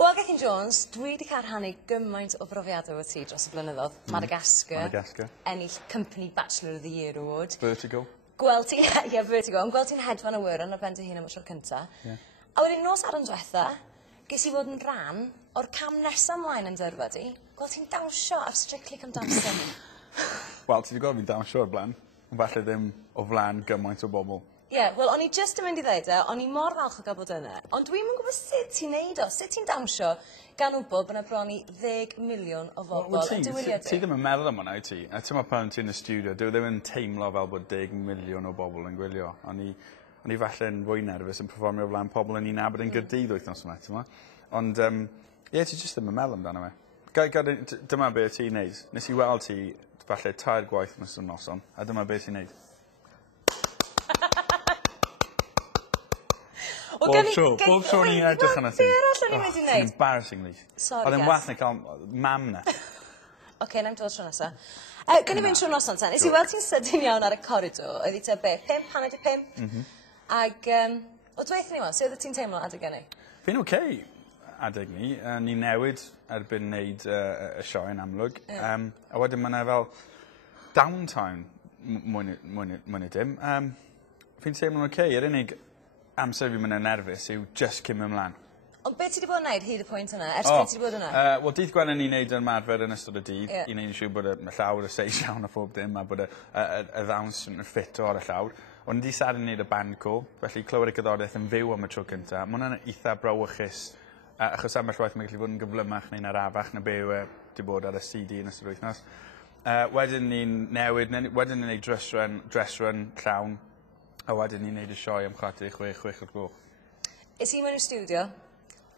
Wel, Gethin Jones, dwi wedi cael rhannu gymaint o brofiadau o ti dros y blynyddoedd. Madagascar. Ennill Company Bachelor of the Year Award. Vertigo. Gweld ti'n, Vertigo, ond gweld ti'n hedfan y wyr yn y ben dy hun am y tro cynta. A wedyn nos ar yn diwetha, ges i fod yn rhan o'r cam nesaf ymlaen yn dyrfa di. Gweld ti'n dawnsio ar Strictly Come Dancing. Wel, ti wedi gweld fi'n dawnsio o'r blaen. Falle ddim o flaen gymaint o bobl. Wel, o'n i just yn mynd i ddeud o'n i mor falch o gael bod yna. Ond dwi'n mynd gwybod sut ti'n neud o, sut ti'n dawnsio gan wybod bod yna bron i 10 miliwn o bobl yn dywylio di. Ti ddim yn meddwl am hwnna, ti? A ti'n meddwl pan ti'n y studio, dwi ddim yn teimlo fel bod 10 miliwn o bobl yn gwylio. O'n i falle yn fwy nerfus yn performio o flaen pobl yn un abod yn Gaerdydd wythnos yma, ti'n meddwl? Ond, ti just ddim yn meddwl amdano fe. Dyma beth ti'n neud. Nes i weld ti falle 3 gwaith nes y noson, a dyma beth ti'n neud. Bob tro ni'n edrych yna ti. Be arall o'n i'n mynd i wneud? Embarrassingly. Sorry, oedd yn wath na cael mam na. Oce, na'n dod tro nesa. Gyn i fynd tro noson ten. Nes i weld ti'n sydyn iawn ar y corridor. Oedd i te be? 5, hanner di 5? Ag, o dweud ni wel, sut oedd ti'n teimlo adeg ni? Fi'n oce adeg ni. Ni newid erbyn wneud y sioe yn amlwg. A wedyn mae'na fel downtime mwyn i dim. Fi'n teimlo'n oce. Yr unig amser fi'n mynd yn nerfus yw just cym ymlaen. Ond beth ti wedi bod yn gwneud hyd y pwynt yna? Ers pryd ti wedi bod yna? Wel, dydd Gwener ni'n neud yn marfer yn ystod y dydd. I neud yn siŵr bod y llawr y seis iawn a phob dim, a bod y ddawns yn ffit ar y llawr. Ond di sad yn neud y band co, felly clywed y gyddoriaeth yn fyw am y tro cynta. Mae hwnna'n eitha brawychus, achos ambell waith mae'n gallu bod yn gyflymach neu'n arafach na be wedi bod ar y CD yn ystod yr wythnos. Wedyn ni'n newid, wedyn ni'n neud dress run llawn, a wedyn ni'n neud y sioe am chwarter i 6 o'r gloch. Is i mewn i'r studio,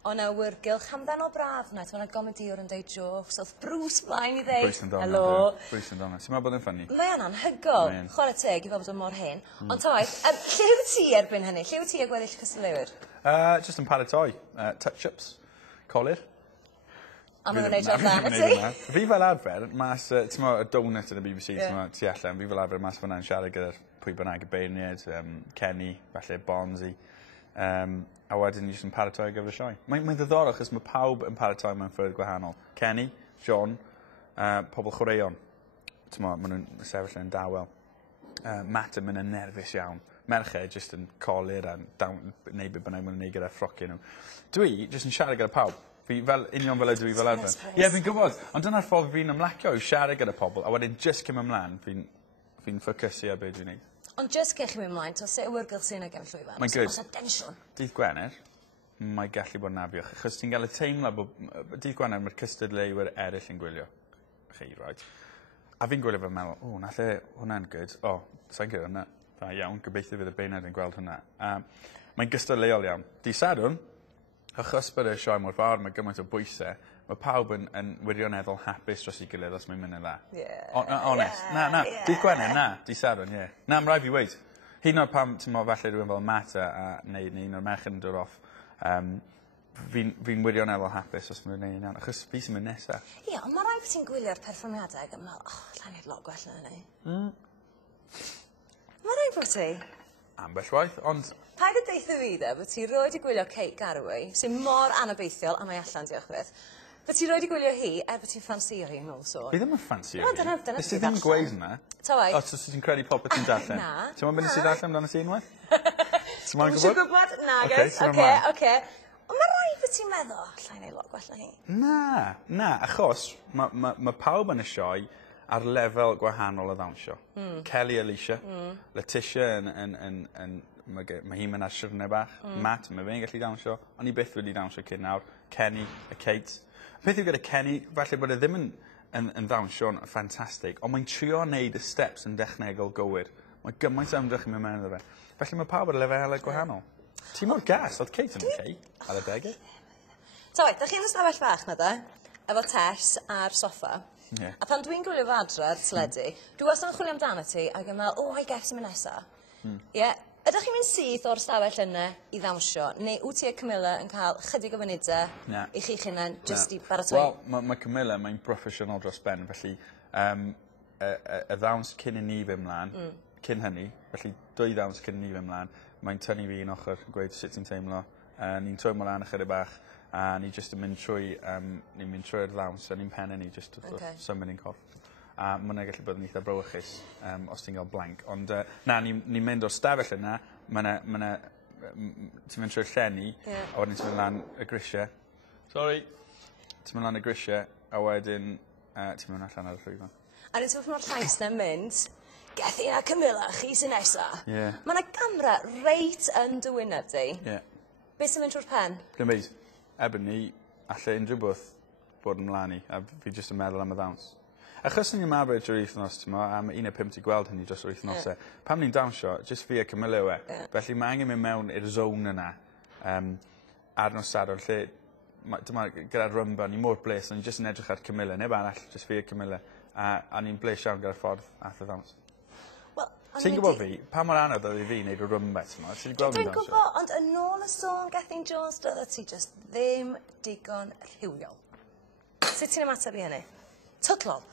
o'n awyrgylch amdano braf na, ti'n gomediwr yn deud jokes, oedd Bruce blaen i ddeud. Bruce yn donna. Helo. Bruce yn donna. Ti'n meddwl bod yn ffynnu? Mae yna'n hygol. Chwarae teg i fod yn mor hen. Ond ta waith, lle yw ti erbyn hynny? Lle yw ti a gweddill cystadleuwyr? Just yn paratoi. Touch-ups. Colir. A mae'n gwneud job dda, ti? Fi fel arfer, mas, ti'n meddwl, y donut yn y BBC, ti'n meddwl, ti allan, fi fel arfer mas fyna'n siarad gyda'r pwy bynnag y beirniad, Kenny, falle Bonzi. A wedyn ni jyst yn paratoi ar gyfer y sioe. Mae'n ddiddorol achos mae pawb yn paratoi mewn ffyrdd gwahanol. Kenny, John, pobl chwaraeon. Maen nhw'n sefyll yn dawel. Matt yn mynd yn nerfus iawn. Merched jyst yn colir a neud beth bynnag maen nhw'n neud gyda ffrociau nhw. Dwi jyst yn siarad gyda pawb. Fel union fel ydw i fel arfer. Ie, fi'n gwybod. Ond dyna'r ffordd fi'n ymlacio yw siarad gyda pobl. A wedyn jyst cym ymlaen, fi'n ffocysu ar beth dwi'n neud. Ond just cech i mi ymlaen, to se awyrgylch sy'n ag am llwyfan. Mae'n good. Os y densiwn. Dydd Gwener, mae gallu bod yn afiach. Achos ti'n gael y teimlo bod dydd Gwener mae'r cystadleuwyr eraill yn gwylio. Chi, right? A fi'n gwylio fe'n meddwl, nath hwnna'n good. Sa'n gwybod hwnna. Da iawn, gobeithio fydd y beinad yn gweld hwnna. Mae'n gystadleuol iawn. Di sadwn, achos bod y sioe mor fawr, mae gymaint o bwysau, mae pawb yn wirioneddol hapus dros i gilydd os mae'n mynd yn dda. Honest. Na. Dydd Gwener, na. Dydd Sadwrn, ie. Na, am rai fi weid. Hyd yn oed pam, ti'n meddwl, falle rhywun fel Matt neu un o'r merch yn dod off, fi'n wirioneddol hapus os mae'n neud yn iawn, achos fi sy'n mynd nesaf. Ie, ond mae rai bod ti'n gwylio'r perfformiadau ac yn meddwl, lla'n i'r lot gwell na hynny. Mae rai bod ti? Ambell waith, ond... Paid y deitha fi de, bod ti roed i gwylio Kate Garraway, sy'n mor anabeithiol, a mae allan, diolch beth. Bod ti roed i gwylio hi, bod ti'n ffansio hi yn ôl sôn. Fi ddim yn ffansio hi. Dyna Ys ti ddim yn gweud yna? Ta waith. O, ti'n credu popeth ti'n darllen? Na. Ti'n mwyn beth sy'n darllen amdano ti unwaith? Ti'n mwyn gwybod? Na, guys. Oce. Ond mae rai bod ti'n meddwl, lla'n ei lot gwell na hi. Na, achos mae pawb yn y sioe ar lefel gwahanol o ddawnsio. Kelly Alicia, Letitia mae hi'n mynd ar siwrnau bach. Matt, mae fe'n gallu dawnsio. Ond i byth wedi dawnsio cyn nawr. Kenny, y Kate. Peth yw gyda Kenny, falle bod e ddim yn dawnsio'n ffantastig, ond mae'n trio wneud y steps yn dechnegol gywir. Mae gymaint o ymdrech yn mynd mewn iddo fe. Felly mae pawb ar lefelau gwahanol. Ti mor gas, oedd Kate yn okay ar y degau. Ta waith, da chi'n ystafell bach na da, efo Tess ar soffa. A pan dwi'n gwylio fo adra ar sledu, dwi wastad yn chwilio amdano ti ac yn meddwl, I guess sy'n mynd nesaf. Ydych chi'n mynd syth o'r stafell yna i ddawnsio, neu wyt ti a Camilla yn cael chydig o funudau i chi chynan just i baratoi? Wel, mae Camilla, mae'n proffesiynol dros ben, felly y ddawns cyn i ni fy mlaen, cyn hynny, felly 2 ddawns cyn i ni fy mlaen, mae'n tynnu fi un ochr, gweud sut ti'n teimlo, ni'n troi mlaen ychydig bach, a ni jyst yn mynd trwy'r ddawns, a ni'n pen ni jyst symud i'n corff. A mae'n gallu bod yn eitha brawychus os ti'n cael blank. Ond na, ni'n mynd o'r stafell yna, ti'n mynd trwy'r llenni, a wedyn ti'n mynd lan y grisiau. Sorry. Ti'n mynd lan y grisiau, a wedyn ti'n mynd allan ar y llwyfan. A ni'n ti'n mynd llais na'n mynd, Gethin a Camilla, chi sy'n nesa. Mae yna gamra reit yn dy wyneb di. Beth sy'n mynd trwy'r pen? Dwi'n beid, ebyn ni, allai unrhyw bwth bod ymlaen i, a fi jyst yn meddwl am y ddawns. Achos ni'n ymarfer drwy'r wythnos, a mae 1.5 ti gweld hynny dros yr wythnosau, pam ni'n dawnsio, jyst fi a Camilla yw e. Felly mae angen mynd mewn i'r zone yna ar nos Sadwrn, lle gyda'r rymba, ni mor bles, a ni'n jyst yn edrych ar Camilla, neb arall, jyst fi a Camilla, a ni'n bles iawn gyda'r ffordd ath y ddawns. Ti'n gwybod fi, pa mor anodd oedd i fi wneud y rymba, ti'n gweld Dwi'n gwybod, ond yn ôl y sôn Gethin Jones, doedd ti jyst ddim digon rhywiol. Sut ti'n ymateb i hynny? Twtlol.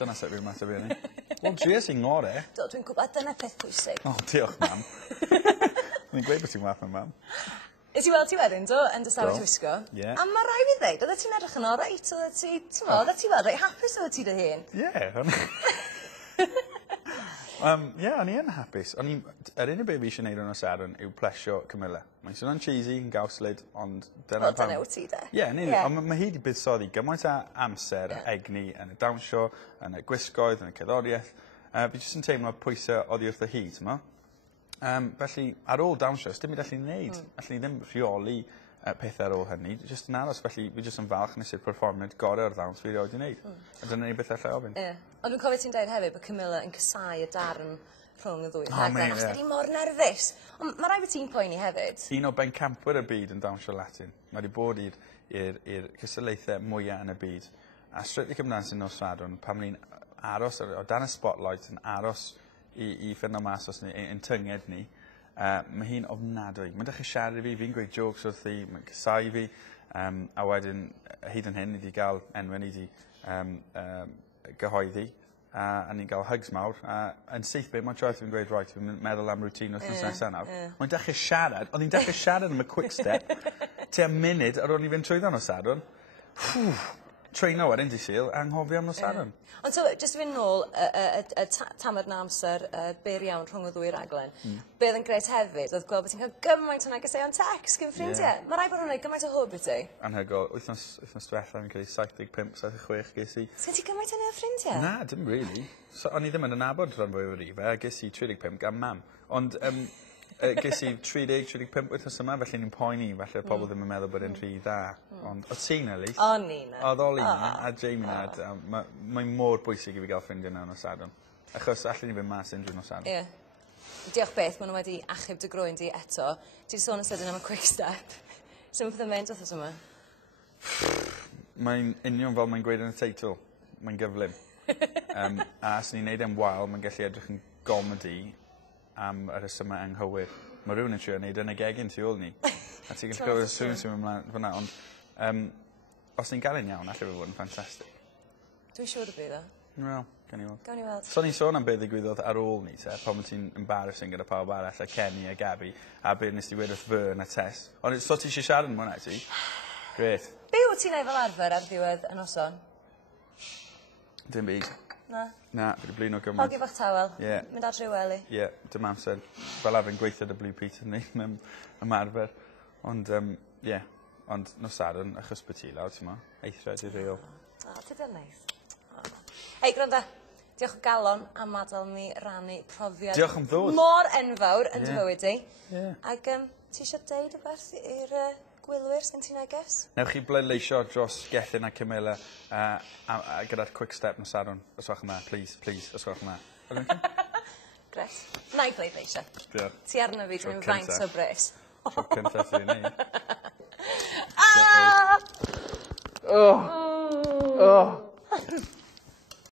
Dyna sut fi'n ymateb i hynny. Wel, dries i'n ngorau. Dwi'n gwybod, dyna peth pwysig. O, diolch, mam. Ni'n gweud bod ti'n wath mewn mam. Is ti weld ti wedyn, do, yn dy stafell wisgo? A mae rai fi ddeud, oeddet ti'n edrych yn oreit, oeddet ti weld reit hapus oeddet ti dy hun? O'n i yn hapus. Yr unig beth fi eisiau gwneud yn nos Sadwrn yw plesio Camilla. Mae'n swnio'n cheesy, yn gawslid, ond dyna pam... Dyna wyt ti, de? Ond mae hi wedi buddsoddi gymaint o amser a egni yn y dawnsio, yn y gwisgoedd, yn y cerddoriaeth. Fi jyst yn teimlo pwysau oddi wrth y hyd, yma. Felly, ar ôl dawnsio, dim byd allan ni wneud. Allan ni ddim rheoli pethau ar ôl hynny. Jyst yn aros, felly fi jyst yn falch nes i'r perfformiad gorau o'r ddawns fi rioed i wneud. A dyna ni beth allai ofyn. Ond dwi'n cofio ti'n dweud hefyd bod Camilla yn cysau y darn rhwng y ddwy. Achos ydy mor nerfus. Ond mae rai fi ti'n poeni hefyd. Un o bencampwyr y byd yn dawnsio Latin. Mae wedi bod i'r cystadlaethau mwyaf yn y byd. A Strictly Come Dancing nos Sadwrn, pam ni'n aros o dan y spotlight, yn aros i ffynu mas os ni'n tynged ni, mae hi'n ofnadwy. Mae'n dechrau siarad i fi, fi'n gweud jokes wrth hi, mae'n cysau fi, a wedyn hyd yn hyn, ni wedi cael enwen, ni wedi gyhoeddi, a ni'n cael hugs mawr. Yn syth beth, mae'n troedd fi'n gweud, right, fi'n meddwl am routine wrth nesaf nawr. Mae'n dechrau siarad, ond ni'n dechrau siarad am y quick step, tua munud ar ôl ni fynd trwyddo nos Sadwrn. Treino wedyn di syl, a anghofio am nos Sadwrn. Ond so, jyst i fynd nôl, y tamad na amser byr iawn rhwng y ddwy raglen, beth yn gret hefyd, oedd gweld bod ti'n cael gymaint o negeseuon text gyn ffrindiau. Mae rai bod hwnna gymaint o hwb i ti? Anhygol. Wythnos diwethaf yn cael ei 75, 76 ges i. Sgen ti gymaint o neu o ffrindiau? Na, dim really. O'n i ddim yn nabod rhan fwy o rife, a ges i 35 gan mam. Ond ges i 30-35 wythnos yma, felly ni'n poeni, felly pobl ddim yn meddwl bod e'n rhy dda. Ond oedd ti'n ali? O, Nina. Oedd Oli na, a Jamie na. Mae'n mor bwysig i fi gael ffrindiau na nos Sadwrn. Achos allan ni fynd mas unrhyw nos Sadwrn. Ie. Diolch beth, maen nhw wedi achub dy groen di eto. Ti wedi sôn yn sydyn am y quick step. Sut mae'n fydda'n mynd wrthos yma? Mae'n union fel mae'n gweud yn y teitl. Mae'n gyflym. A os ni'n neud e'n wael, mae'n gallu edrych yn gomedi am y rhesymau anghywir. Mae rhywun yn trio wneud yn y gegin tu ôl ni. A ti'n gallu clywed y sŵn sy'n mynd mlaen fyna. Ond os ni'n gael un iawn, allai fe fod yn ffantastig. Dwi'n siŵr y bydd o. Wel, gan i weld. Gawn ni weld. So ni'n sôn am beth ddigwyddodd ar ôl ni, pan ti'n embarrassing gyda pawb arall, a Kenny a Gabby, a beth nes ti wedi wrth fy yn y test. Ond so ti eisiau siarad yn mwyn ti? Gret. Be wyt ti'n ei fel arfer ar ddiwedd y noson? Dim byd. Na? Na, bydd y blin o gymaint. Hogi bach tawel? Ie. Mynd ar rhyweli? Ie, dim amser. Fel arfer yn gweithio dy Blue Peter ni, ymarfer. Ond, ie, ond nos Sadwrn, achos beth ti lawr, ti'n ma, eithriad i reol. O, tyda'n neis. Hei, gwranda, diolch o galon am adael ni rannu profiad... Diolch am ddod. ...mor enfawr yn dy fywyd di. Ac ti eisiau deud y beth i'r gwylwyr sy'n ti'n neges? Newch chi bleidleisio dros Gethin a Camilla gyda'r quick step nos Sadwrn. Os gwelwch yma, please, os gwelwch yma. Gret. Na i bleidleisio. Diolch. Ti arno fi, dwi'n faint o bres. Tro cyntaf i ni. Ah! Oh!